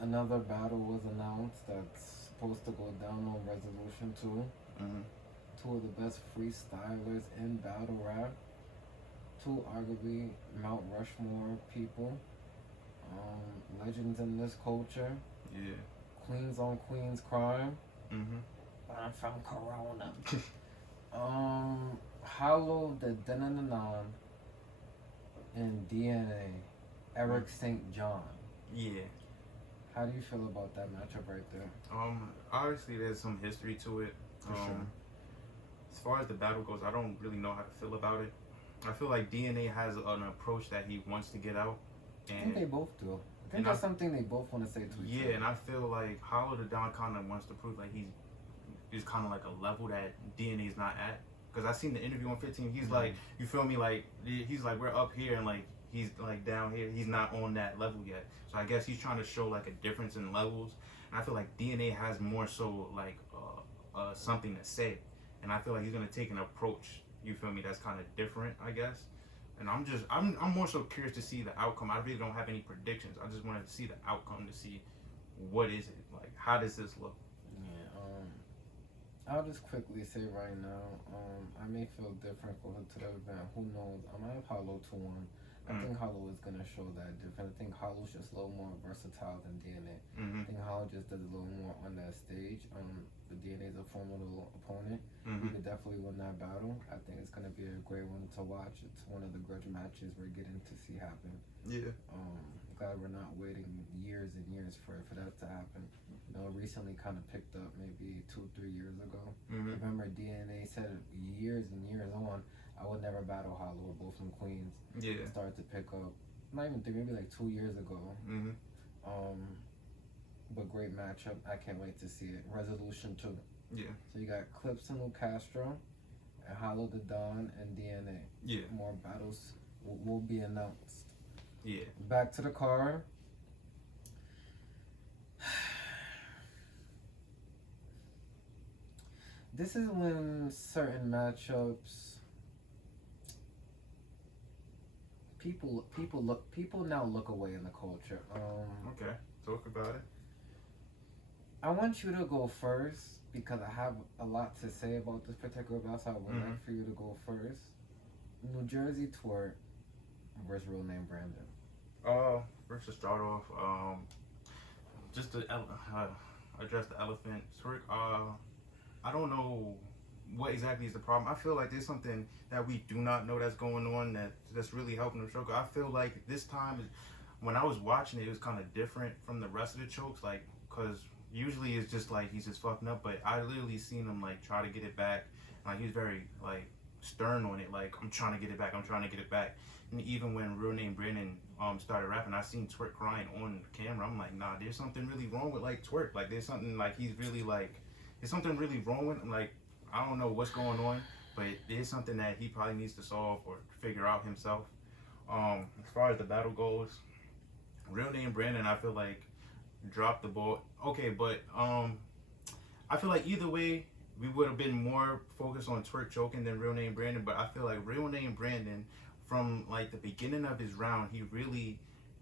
Another battle was announced that's supposed to go down on Resolution 2. Mm-hmm. Two of the best freestylers in battle rap. Two arguably Mount Rushmore people. Legends in this culture. Yeah. Queens on Queens crime. Mm-hmm. I'm from Corona. Hollow the Denanan and DNA. Eric St. John. Yeah. How do you feel about that matchup right there? Obviously there's some history to it. For sure. As far as the battle goes, I don't really know how to feel about it. I feel like DNA has an approach that he wants to get out, I think and they both do. I think that's something they both want to say to each other. yeah, and I feel like Hollow the Don kind of wants to prove like he's kind of like a level that DNA is not at. Because I seen the interview on 15, he's like, you feel me, like he's like we're up here and like he's like down here. He's not on that level yet. So I guess he's trying to show like a difference in levels. And I feel like DNA has more so like something to say, and I feel like he's gonna take an approach. You feel me? That's kind of different, I guess. And I'm more so curious to see the outcome. I really don't have any predictions. I just wanted to see the outcome to see what is it like. How does this look? Yeah. I'll just quickly say right now, I may feel different going to the event. Who knows? I might have Hollow 2-1. I think Hollow is gonna show that different. I think Hollow's just a little more versatile than DNA. Mm-hmm. I think Hollow just does a little more on that stage. The DNA is a formidable opponent. He could definitely win that battle. I think it's gonna be a great one to watch. It's one of the grudge matches we're getting to see happen. Yeah. Glad we're not waiting years and years for that to happen. You know, recently kind of picked up maybe 2-3 years ago. Remember DNA said years and years on, I would never battle Hollow. We're both from Queens. Yeah. It started to pick up, not even 3, maybe like 2 years ago. But great matchup. I can't wait to see it. Resolution 2. Yeah. So you got Clips and Lou Castro, and Hollow the Don and DNA. Yeah. More battles will be announced. Yeah. Back to the card. This is when certain matchups people now look away in the culture. Okay. Talk about it. I want you to go first because I have a lot to say about this particular battle. So I would like for you to go first. New Jersey Twerk versus real name Brandon. First to start off, just to address the elephant. Twerk, I don't know what exactly is the problem. I feel like there's something that we do not know that's going on that's really helping the choke. I feel like this time, when I was watching it, it was kind of different from the rest of the chokes, like, because usually it's just like he's just fucking up, but I literally seen him like try to get it back. Like he's very like stern on it, like I'm trying to get it back, I'm trying to get it back. And even when real name Brandon started rapping, I seen Twerk crying on camera. I'm like, nah, there's something really wrong with like Twerk. Like there's something like he's really like there's something really wrong with him. Like I don't know what's going on, but there's something that he probably needs to solve or figure out himself. As far as the battle goes, real name Brandon, I feel like dropped the ball. Okay, but I feel like either way we would have been more focused on Twerk choking than real name Brandon. But I feel like real name Brandon, from like the beginning of his round, he really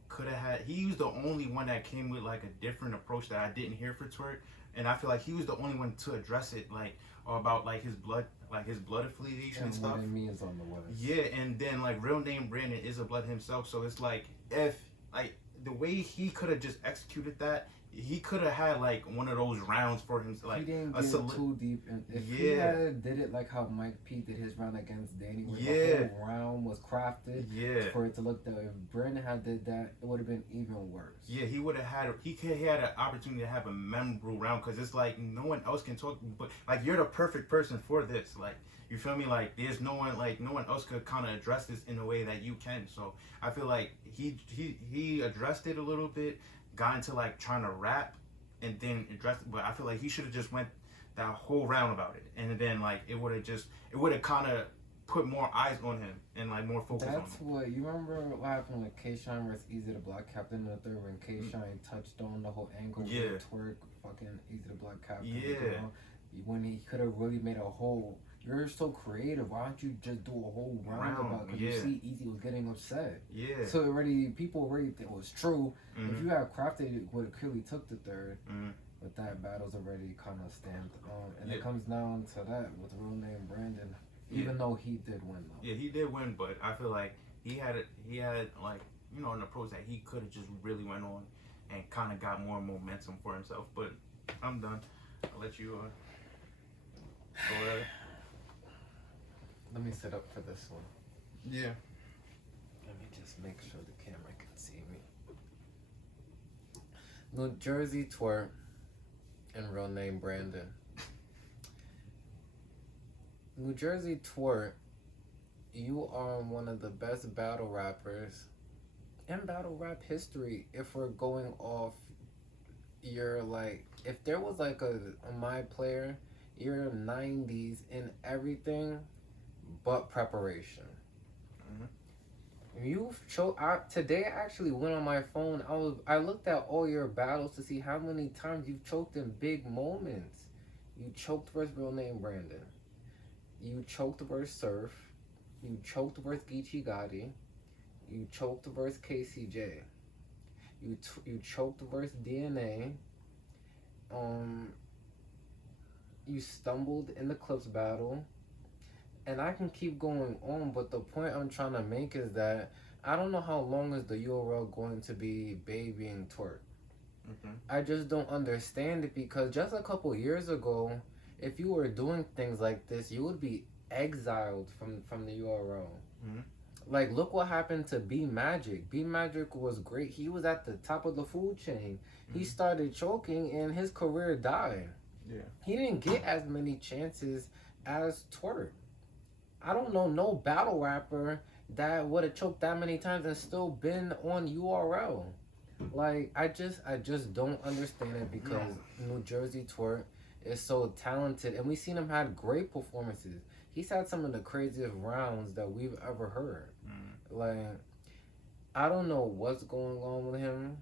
could have had. He was the only one that came with like a different approach that I didn't hear for Twerk, and I feel like he was the only one to address it, like about like his blood affiliation and stuff. What it means on the West. Yeah, and then like real name Brandon is a blood himself, so it's like if like the way he could have just executed that, he could have had like one of those rounds for him, like he didn't get too deep. And if he had did it like how Mike P did his round against Danny, where the whole round was crafted for it to look that way. If Brandon had did that, it would have been even worse. Yeah, he would have had. He had an opportunity to have a memorable round because it's like no one else can talk. But like you're the perfect person for this. Like you feel me? Like there's no one else could kind of address this in a way that you can. So I feel like he addressed it a little bit. Got into like trying to rap and then address it, but I feel like he should have just went that whole round about it, and then like it would have kind of put more eyes on him and like more focus on him. That's what you remember what happened with K-Shine where it's Easy to Block Captain in the third when K-Shine touched on the whole angle with Twerk fucking Easy to Block Captain. when he could have really made a whole. You're so creative. Why don't you just do a whole round about? Because you see, Easy was getting upset. Yeah. So people already think it was true. If you have crafted, it would have clearly took the third. But that battle's already kind of stamped. And it comes down to that with real name Brandon. Even though he did win though. Yeah, he did win, but I feel like he had like, you know, an approach that he could have just really went on and kind of got more momentum for himself. But I'm done. I'll let you go ahead. Let me sit up for this one. Yeah. Let me just make sure the camera can see me. New Jersey Twerk and real name Brandon. New Jersey Twerk, you are one of the best battle rappers in battle rap history. If we're going off your, like, if there was like a my player, you're 90s in everything but preparation. You've today I actually went on my phone. I looked at all your battles to see how many times you've choked in big moments. You choked versus real name Brandon. You choked versus Surf. You choked versus Gichi Gotti. You choked versus KCJ. You choked versus DNA. You stumbled in the Clips battle. And I can keep going on, but the point I'm trying to make is that I don't know how long is the URL going to be babying Twerk. I just don't understand it, because just a couple years ago, if you were doing things like this, you would be exiled from the URL. Like, look what happened to B Magic. B Magic was great. He was at the top of the food chain. He started choking and his career died. He didn't get as many chances as Twerk. I don't know no battle rapper that would have choked that many times and still been on URL. Like, I just don't understand it, because New Jersey Twerk is so talented, and we've seen him had great performances. He's had some of the craziest rounds that we've ever heard. Like, I don't know what's going on with him,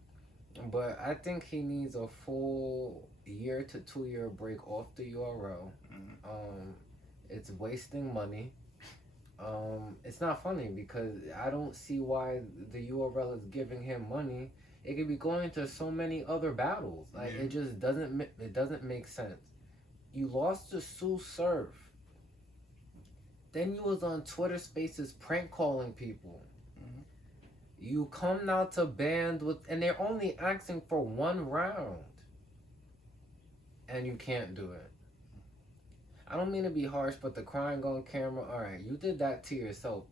but I think he needs a full year to 2 year break off the URL. It's wasting money. It's not funny, because I don't see why the URL is giving him money. It could be going to so many other battles. Like, it just doesn't make sense. You lost to Sue Surf. Then you was on Twitter Spaces prank calling people. You come now to band with, and they're only asking for 1 round, and you can't do it. I don't mean to be harsh, but the crying on camera, alright, you did that to yourself.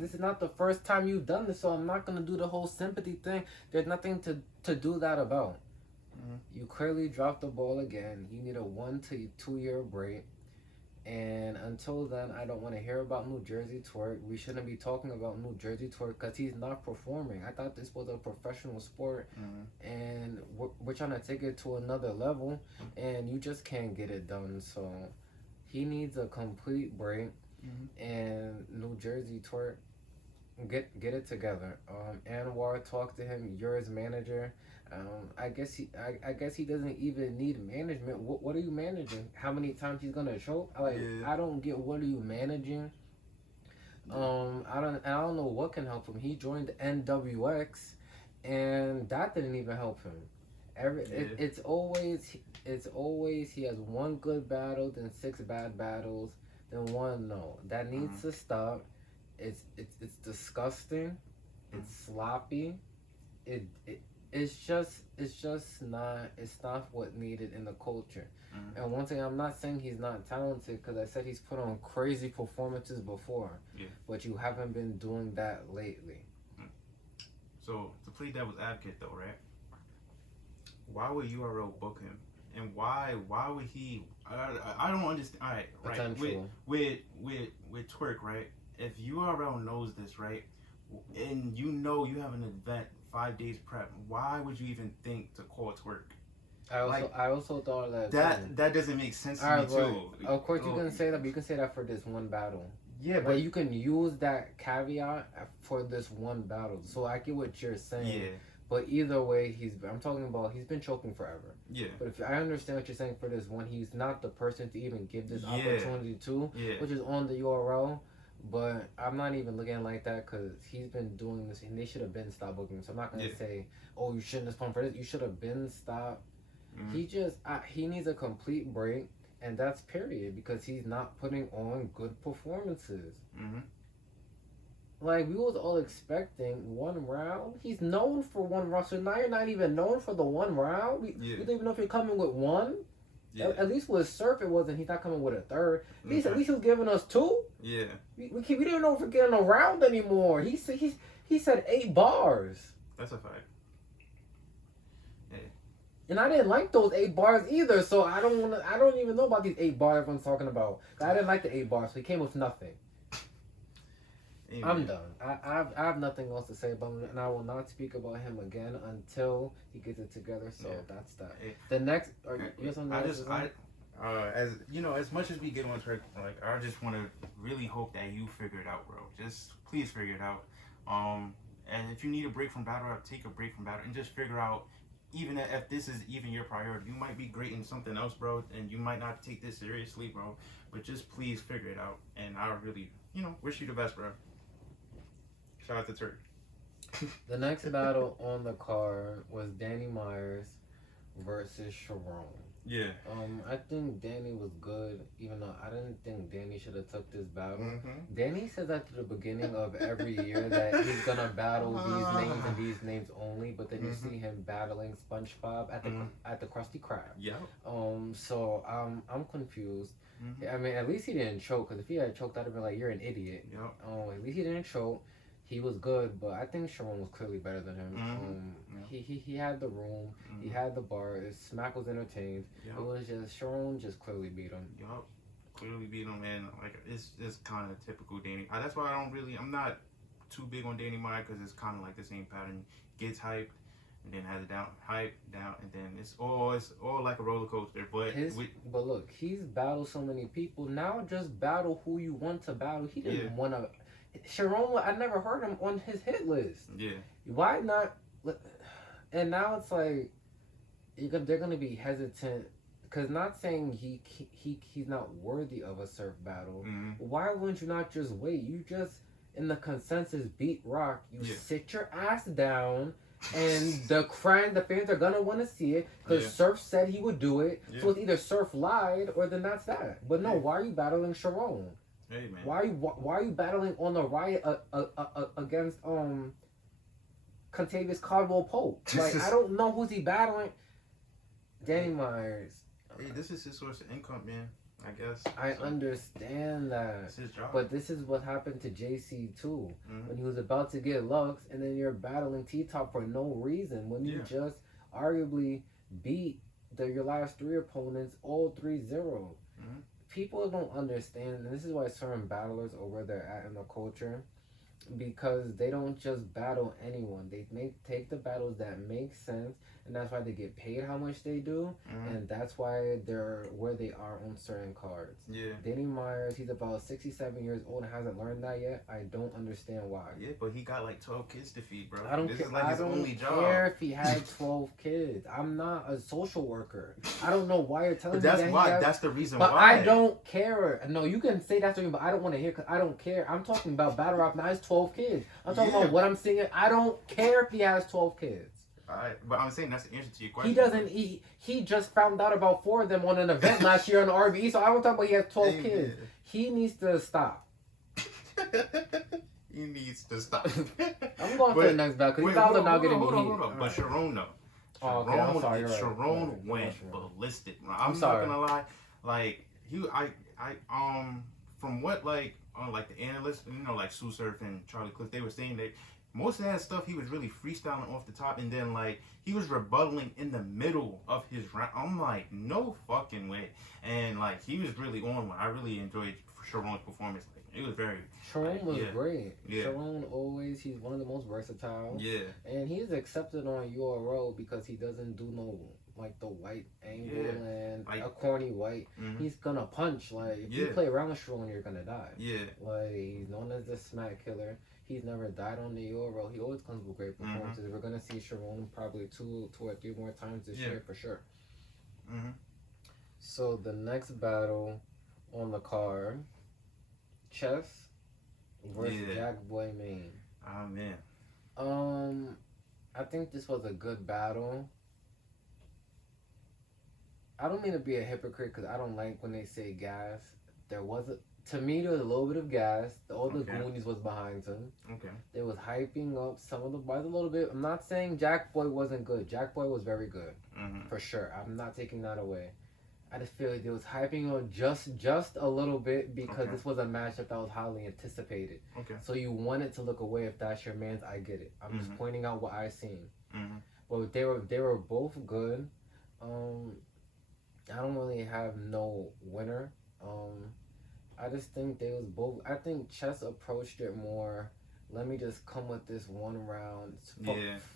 This is not the first time you've done this, so I'm not going to do the whole sympathy thing. There's nothing to do that about. You clearly dropped the ball again. You need a 1 to 2 year break. And until then, I don't want to hear about New Jersey Twerk. We shouldn't be talking about New Jersey Twerk because he's not performing. I thought this was a professional sport, and we're trying to take it to another level, and you just can't get it done. So he needs a complete break, and New Jersey Twerk, get it together. Anwar, talk to him. You're his manager. I guess he doesn't even need management. What are you managing? How many times he's gonna choke? I don't get, what are you managing? I don't know what can help him. He joined NWX, and that didn't even help him. It's always he has 1 good battle, then 6 bad battles, then 1 no. That needs to stop. It's disgusting. It's sloppy. It's just not what needed in the culture. And one thing, I'm not saying he's not talented, because I said he's put on crazy performances before, but you haven't been doing that lately. So to play devil's advocate though, right? Why would URL book him, and why would he? I don't understand. All right, right. With Twerk, right? If URL knows this, right, and you know you have an event 5 days prep, why would you even think to call Twerk? I also thought that doesn't make sense to me too. Of course, you can say that, but you can say that for this 1 battle. Yeah, but you can use that caveat for this 1 battle. So I get what you're saying. Yeah. But either way, I'm talking about he's been choking forever. Yeah. But if I understand what you're saying for this one, he's not the person to even give this opportunity to, which is on the URL. But I'm not even looking at it like that because he's been doing this and they should have been stopped booking him. So I'm not gonna say, oh, you shouldn't have spun for this. You should have been stopped. He needs a complete break, and that's period because he's not putting on good performances. Like, we was all expecting one round. He's known for one round. So now you're not even known for the one round? We don't even know if you're coming with one. Yeah. At least with Surf, it wasn't. He's not coming with a third. At least he was giving us two. Yeah. We didn't know if we're getting a round anymore. He said 8 bars. That's a fact. Yeah. And I didn't like those 8 bars either. So I don't even know about these 8 bars everyone's talking about. I didn't like the 8 bars. So he came with nothing. Amen. I'm done. I have nothing else to say about him, and I will not speak about him again until he gets it together. So that's that. The next, as you know, as much as we get on Twerk, like I just want to really hope that you figure it out, bro. Just please figure it out. And if you need a break from battle rap, take a break from battle, and just figure out. Even if this is even your priority, you might be great in something else, bro, and you might not take this seriously, bro. But just please figure it out, and I really, wish you the best, bro. Shout out to Twerk. The next battle on the card was Danny Myers versus Sharon. Yeah. I think Danny was good, even though I didn't think Danny should have took this battle. Danny says at the beginning of every year that he's gonna battle these names and these names only, but then you see him battling SpongeBob at the Krusty Krab. Yeah. So I'm confused. I mean, at least he didn't choke, because if he had choked, I'd have been like, you're an idiot. Yeah. At least he didn't choke. He was good, but I think Sharon was clearly better than him. He had the room, he had the bars, Smack was entertained. It was just, Sharon just clearly beat him. Yup, clearly beat him, and like it's kind of typical Danny. That's why I'm not too big on Danny Meyer, because it's kind of like the same pattern. Gets hyped, and then has it down, hype, down, and then it's all like a roller coaster. But look, he's battled so many people. Now just battle who you want to battle. He didn't want to. Sharon, I never heard him on his hit list. Yeah. Why not? And now it's like they're gonna be hesitant, because not saying he's not worthy of a Surf battle. Why wouldn't you not just wait? You just in the consensus beat Rock. You sit your ass down, and the fans are gonna want to see it, because Surf said he would do it. So it's either Surf lied or then that's that. But no, why are you battling Sharon? Hey, man. Why are you battling on the riot against Contavious Caldwell Pope? Like, I don't know who's he battling. Danny Myers. Hey, this is his source of income, man. I guess. I understand that. It's his job. But this is what happened to JC too. When he was about to get Lux, and then you're battling T-Top for no reason. When you just arguably beat your last 3 opponents all 3-0. People don't understand, and this is why certain battlers are where they're at in the culture, because they don't just battle anyone. They take the battles that make sense, and that's why they get paid how much they do, and that's why they're where they are on certain cards. Yeah. Danny Myers, he's about 67 years old and hasn't learned that yet. I don't understand why. Yeah, but he got like 12 kids to feed, bro. I don't care. Like I don't care if he had 12 kids. I'm not a social worker. I don't know why you're telling me that. That's why. That's the reason but why. I don't care. No, you can say that's the reason, but I don't want to hear, because I don't care. I'm talking about battle rap. Now he's 12 kids. I'm talking about what I'm singing. I don't care if he has 12 kids. Alright, but I'm saying that's the answer to your question. He doesn't. He just found out about 4 of them on an event last year on the RBE. So I don't talk about he has 12 kids. He needs to stop. He needs to stop. I'm going for the next battle, because these battles are now getting me heat. Hold on. But Sharon, though. I'm sorry. Sharon went ballistic. I'm not gonna lie. Like from what like the analysts, like Sue Surf and Charlie Cliff, they were saying that most of that stuff he was really freestyling off the top, and then like he was rebuttaling in the middle of his round. I'm like, no fucking way. And like he was really on one. I really enjoyed Sharon's performance. Like it was very. Sharon was great. Yeah. Sharon he's one of the most versatile. Yeah. And he's accepted on URL because he doesn't do no like the white angle and like, a corny white. He's gonna punch. Like if you play around with Sharon, you're gonna die. Yeah. Like he's known as the smack killer. he's never died on the Euro. He always comes with great performances. We're gonna see Sharon probably two or three more times this year for sure. So the next battle on the card, Chess versus Jackboy Main. Oh man. I think this was a good battle. I don't mean to be a hypocrite because I don't like when they say gas. There was to me there was a little bit of gas. All the Goonies was behind him. Okay. They was hyping up some of the boys a little bit. I'm not saying Jackboy wasn't good. Jackboy was very good, for sure. I'm not taking that away. I just feel like they was hyping up just a little bit because this was a matchup that was highly anticipated. Okay. So you wanted to look away if that's your man's. I get it. I'm just pointing out what I seen. But they were both good. I don't really have no winner. I just think they was both. I think Chess approached it more. Let me just come with this one round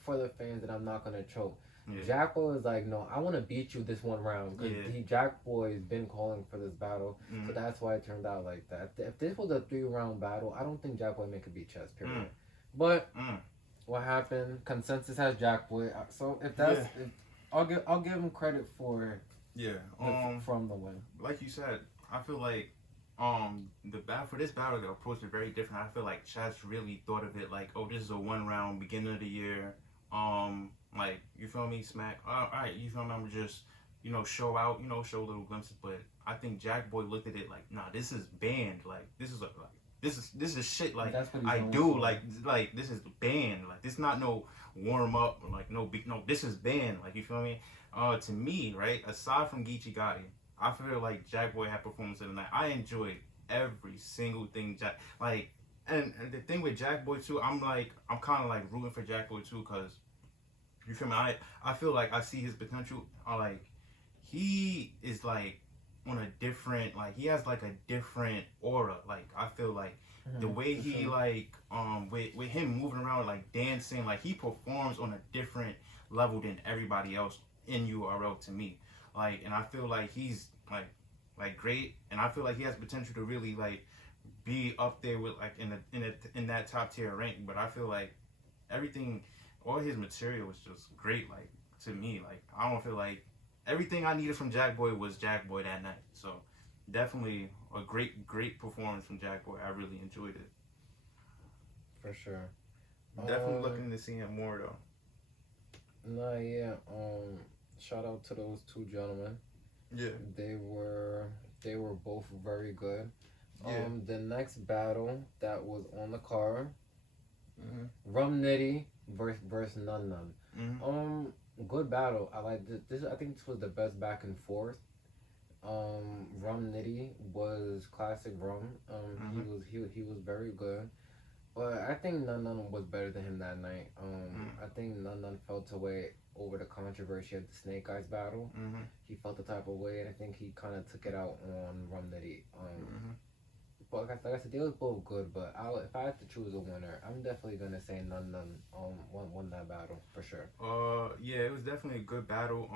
for the fans that I'm not gonna choke. Jackboy was like, no, I want to beat you this one round because Jackboy has been calling for this battle, so that's why it turned out like that. If this was a 3-round battle, I don't think Jackboy could beat Chess. Period. But what happened? Consensus has Jackboy. So if that's, if, I'll give him credit for from the win. Like you said, I feel like the battle for this battle, the approach is very different. I feel like Chess really thought of it like, oh, this is a 1-round beginning of the year. Like, you feel me, smack. All right, you feel me? I'm just, show out, show little glimpses. But I think Jackboy looked at it like, nah, this is banned. Like, this is shit. Like, I do. Like, this is banned. Like, this not no warm up. Like, no, this is banned. Like, you feel me? To me, right, aside from Gichi, I feel like Jackboy had performance of the night. I enjoyed every single thing and the thing with Jackboy too, I'm kind of like rooting for Jackboy too, cause you feel me? I feel like I see his potential. He is like on a different, like he has like a different aura. Like I feel like the way he with him moving around like dancing, like he performs on a different level than everybody else in URL to me. Like, and I feel like he's like great, and I feel like he has potential to really like be up there with like in that top tier rank. But I feel like all his material was just great. Like to me, like I don't feel like everything I needed from Jackboy was Jackboy that night. So definitely a great performance from Jackboy. I really enjoyed it. For sure. Definitely looking to see him more though. No, yeah. Shout out to those two gentlemen. Yeah. They were both very good. Yeah. The next battle that was on the card, Ramee versus Nun. Good battle. I like this. I think this was the best back and forth. Ramee was classic Rum. He was very good. But I think Nun was better than him that night. I think Nun felt away over the controversy of the Snake Eyes battle. He felt the type of way, and I think he kind of took it out on Ramee. But like I said, they was both good. But if I had to choose a winner, I'm definitely gonna say Nun won that battle for sure. Yeah, it was definitely a good battle.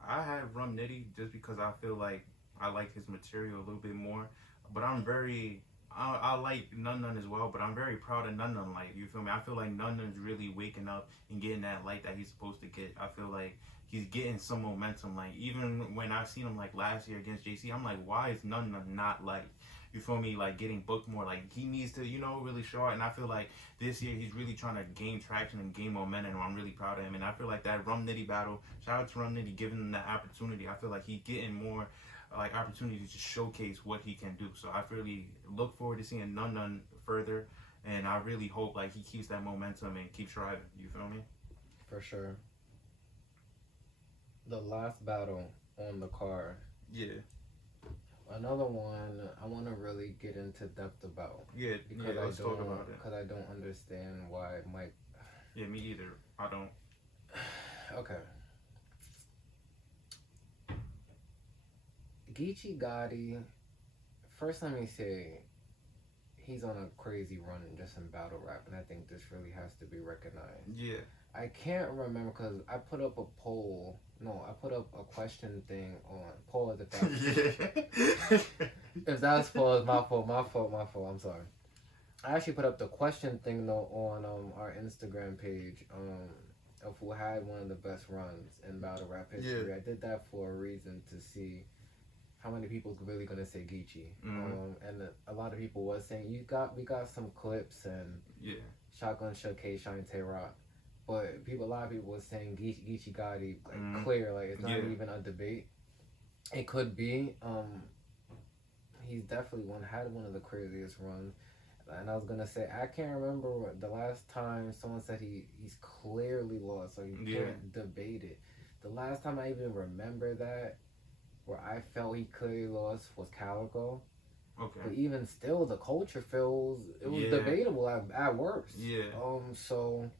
I had Ramee just because I feel like I like his material a little bit more. But I like Nun as well, but I'm very proud of Nun. Like, you feel me? I feel like Nun's really waking up and getting that light that he's supposed to get. I feel like he's getting some momentum. Like, even when I seen him like last year against JC, I'm like, why is Nun not like, you feel me, like getting booked more? Like, he needs to, really show out. And I feel like this year he's really trying to gain traction and gain momentum. And I'm really proud of him. And I feel like that Ramee battle, shout out to Ramee giving him that opportunity. I feel like he's getting more like opportunities to showcase what he can do. So I really look forward to seeing Nun further, and I really hope like he keeps that momentum and keeps driving. You feel me? For sure. The last battle on the card. Yeah. Another one I want to really get into depth about. Yeah. Because let's talk about it. Because I don't understand why Mike. Yeah, me either. I don't. Okay. Gichi Gotti, first let me say, he's on a crazy run just in battle rap, and I think this really has to be recognized. Yeah. I can't remember because I put up a poll. No, I put up a question thing on poll if that's yeah. if that's poll, it's my fault. I'm sorry. I actually put up the question thing though on our Instagram page of who had one of the best runs in battle rap history. Yeah. I did that for a reason to see how many people's really gonna say Gichi. And a lot of people was saying we got some clips and Yeah. Shotgun Showcase, Shantae Rock. But a lot of people was saying Gichi Gotti, like clear, like it's not even a debate. It could be. He's definitely had one of the craziest runs. And I was gonna say I can't remember the last time someone said he's clearly lost, so you can't debate it. The last time I even remember that where I felt he clearly lost was Calico. Okay. But even still, the culture feels it was debatable at worst. Yeah. So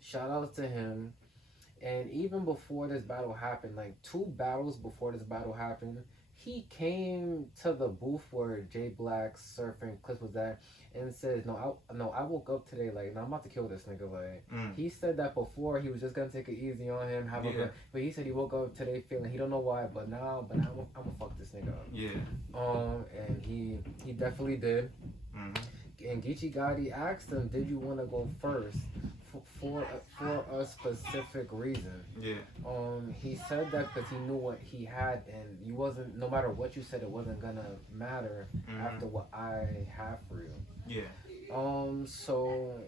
shout out to him. And even before this battle happened, like 2 battles before this battle happened, he came to the booth where Jay Black's surfing clip was at and says, I woke up today like, I'm about to kill this nigga. Like, he said that before he was just gonna take it easy on him, have a good, but he said he woke up today feeling he don't know why, but now I'm gonna fuck this nigga up. Yeah. And he definitely did. And Gichi Gotti asked him, did you want to go first? For a specific reason. Yeah. He said that because he knew what he had, and you wasn't. No matter what you said, it wasn't gonna matter after what I have for you. Yeah. So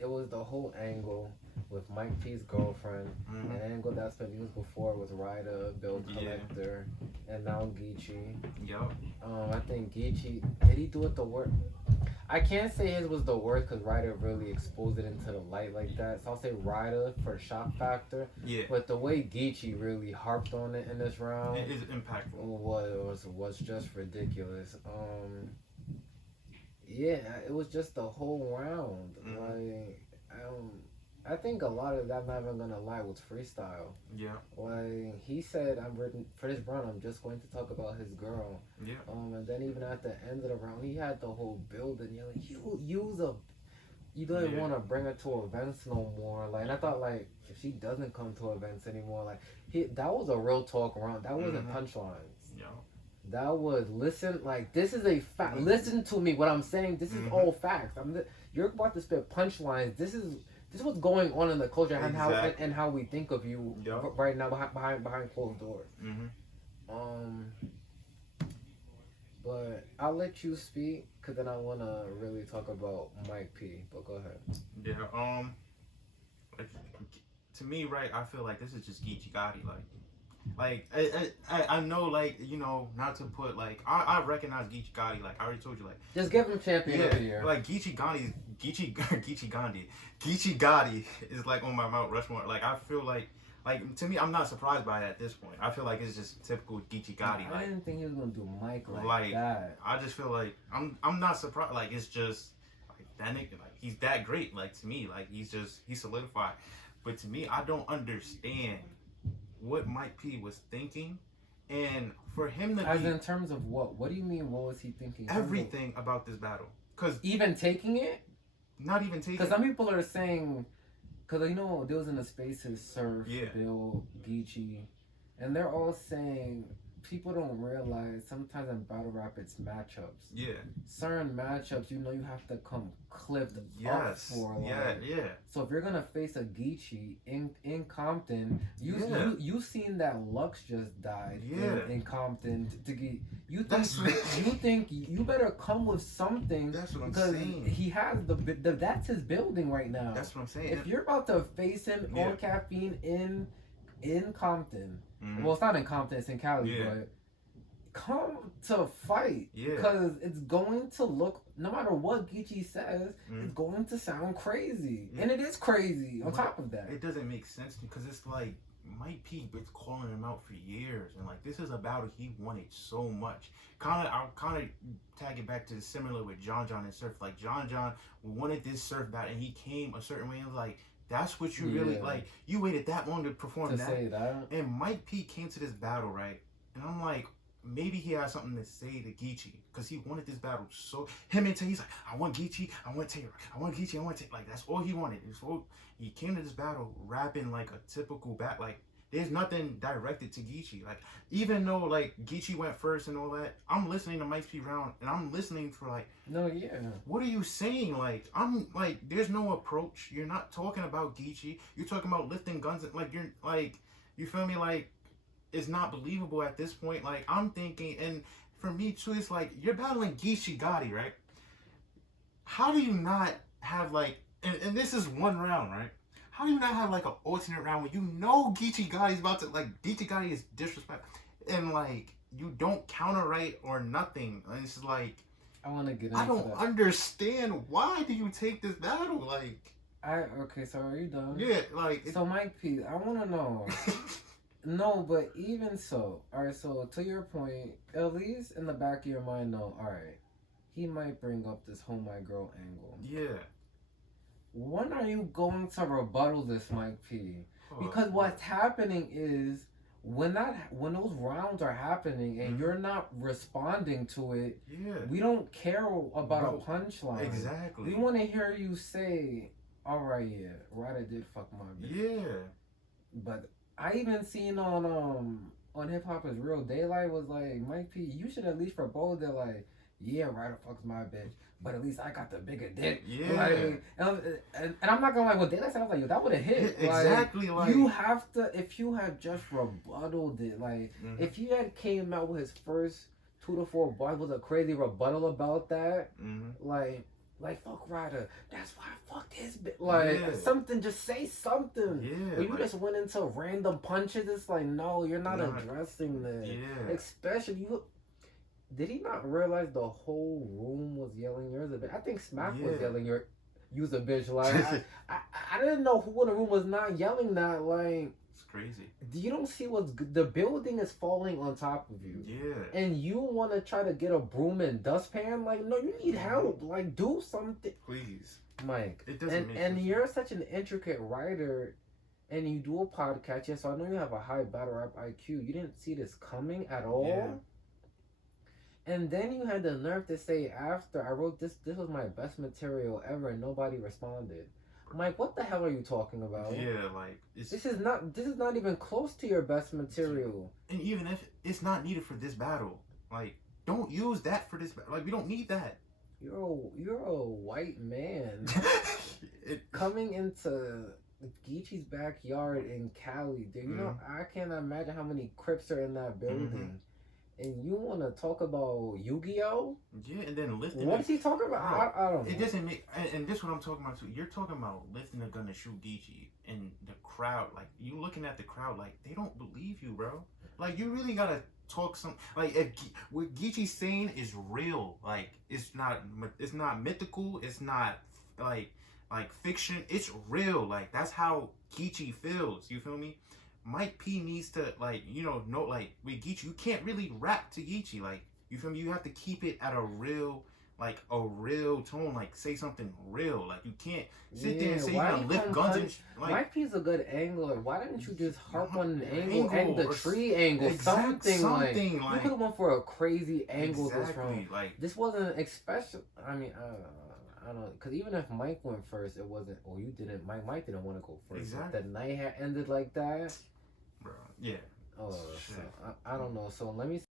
it was the whole angle with Mike P's girlfriend, an angle that's been used before with Ryder, Bill Collector, and now Gichi. Yup. I think Gichi did he do it the worst? I can't say his was the worst because Ryder really exposed it into the light like that. So I'll say Ryder for shock factor. Yeah. But the way Gichi really harped on it in this round, it is impactful. Was just ridiculous. Yeah, it was just the whole round. Like, I think a lot of that, I'm not even gonna lie, was freestyle. Yeah. Like he said, for this round, I'm just going to talk about his girl. Yeah. And then even at the end of the round, he had the whole building yelling, you don't want to bring her to events no more. Like, and I thought, like, if she doesn't come to events anymore, like, that was a real talk round. That wasn't punchlines. Yeah. That was this is a fact. Listen to me. What I'm saying, this is all facts. You're about to spit punchlines. This is what's going on in the culture and how we think of you right now behind closed doors. But I'll let you speak because then I want to really talk about Mike P. But go ahead. Yeah. To me, right, I feel like this is just Gichi Gotti. Like I know, like, you know, not to put, like, I recognize Gichi Gotti. Like, I already told you, like, just give him champion of the year. Like, Gichi Gotti is like on my Mount Rushmore. Like, I feel like to me, I'm not surprised by it at this point. I feel like it's just typical Gichi Gotti. I didn't think he was gonna do Mike like that. I just feel like I'm not surprised. Like, it's just like that nigga. Like, he's that great. Like, to me, like, he's solidified. But to me, I don't understand what Mike P was thinking, and for him to in terms of what do you mean, what was he thinking? Everything about this battle, because even taking it, not even taking, because some people are saying, because you know there was in the spaces Surf, Bill, Gichi, and they're all saying people don't realize sometimes in battle rap it's matchups. Yeah. Certain matchups, you have to come clipped up for. Like, so if you're gonna face a Gichi in Compton, you seen that Lux just died in Compton to get you think you better come with something. That's what I'm saying. He has that's his building right now. That's what I'm saying. If you're about to face him on caffeine in Compton. Well, it's not in Compton, it's in Cali, but come to fight. Because it's going to look, no matter what Gichi says, it's going to sound crazy. And it is crazy on top of that. It doesn't make sense because it's like Mike P been calling him out for years. And like, this is a battle he wanted so much. I'll kind of tag it back to the similar with John and Surf. Like, John wanted this Surf battle and he came a certain way and was like, that's what you really, like, you waited that long to perform say that. And Mike P came to this battle, right? And I'm like, maybe he has something to say to Gichi because he wanted this battle so. Him and Tay, he's like, I want Gichi, I want Taylor, I want Gichi, I want Taylor. Like, that's all he wanted. He came to this battle rapping like a typical like there's nothing directed to Gichi. Like, even though like Gichi went first and all that, I'm listening to Mike P round and I'm listening for like, no, yeah. What are you saying? Like, I'm like, there's no approach. You're not talking about Gichi. You're talking about lifting guns. Like, you're like, you feel me? Like, it's not believable at this point. Like, I'm thinking, and for me too, it's like you're battling Gichi Gotti, right? How do you not have like, and this is one round, right? How do you not have like an alternate round when you know Gichi Gotti's about to, like, Gichi Gotti is disrespect, and like you don't counter right or nothing, and it's like, I want to get into I don't that. understand, why do you take this battle, like. Okay, so are you done? Yeah, like. So Mike P, I want to know. No, but even so, all right. So to your point, at least in the back of your mind, no, all right, he might bring up this "home my girl" angle. Yeah. When are you going to rebuttal this, Mike P? Because what's happening is when those rounds are happening and you're not responding to it, we don't care about a punchline. Exactly. We want to hear you say, "All right, yeah, Ryder did fuck my bitch." Yeah. But I even seen on Hip Hop Is Real, Daylight was like, Mike P, you should at least rebuttal that, like, yeah, Ryder fucks my bitch, but at least I got the bigger dick. Yeah. Like, and I'm not gonna lie, when Daylight said, I was like, yo, that would have hit. Exactly. Like, you have to, if you had just rebuttaled it, like, if you had came out with his first 2 to 4 bars with a crazy rebuttal about that, like fuck Ryder, that's why I fucked his bitch. Like, something, just say something. Yeah. When you just went into random punches, it's like, no, you're not addressing that. Yeah. Especially you. Did he not realize the whole room was yelling, "You're a bitch"? I think Smack was yelling, "You's a bitch." Like, I didn't know who in the room was not yelling that. Like, it's crazy. You don't see the building is falling on top of you. Yeah. And you want to try to get a broom and dustpan? Like, no, you need help. Like, do something. Please. Mike. It doesn't make sense. And you're such an intricate writer, and you do a podcast. Yes, so I know you have a high battle rap IQ. You didn't see this coming at all. Yeah. And then you had the nerve to say after I wrote this was my best material ever, and nobody responded. Mike, what the hell are you talking about? Yeah, like, this is not even close to your best material. And even if it's not needed for this battle, like, don't use that for this battle. Like, we don't need that. You're a white man coming into Gichi's backyard in Cali. Dude, you know, I can't imagine how many Crips are in that building. And you want to talk about Yu-Gi-Oh? Yeah, and then lifting. What is he talking about? I don't know. It doesn't make. And this is what I'm talking about too. You're talking about lifting a gun to shoot Gichi, and the crowd, like, you looking at the crowd, like, they don't believe you, bro. Like, you really gotta talk some. Like, if what Gichi's saying is real, like, it's not mythical. It's not like fiction. It's real. Like, that's how Gichi feels. You feel me? Mike P needs to, like, like, with Gichi, you can't really rap to Gichi. Like, you feel me? You have to keep it at a real tone. Like, say something real. Like, you can't sit there and say you're gonna lift guns and like. Mike P's a good angler. Why didn't you just harp on an angle and the tree angle? Something like you could have went for a crazy angle this round. Like, this wasn't especially. I mean, I don't know, because even if Mike went first, it wasn't. Or you didn't. Mike didn't want to go first. Exactly. The night had ended like that. Bro, yeah. Oh, so I don't know. So let me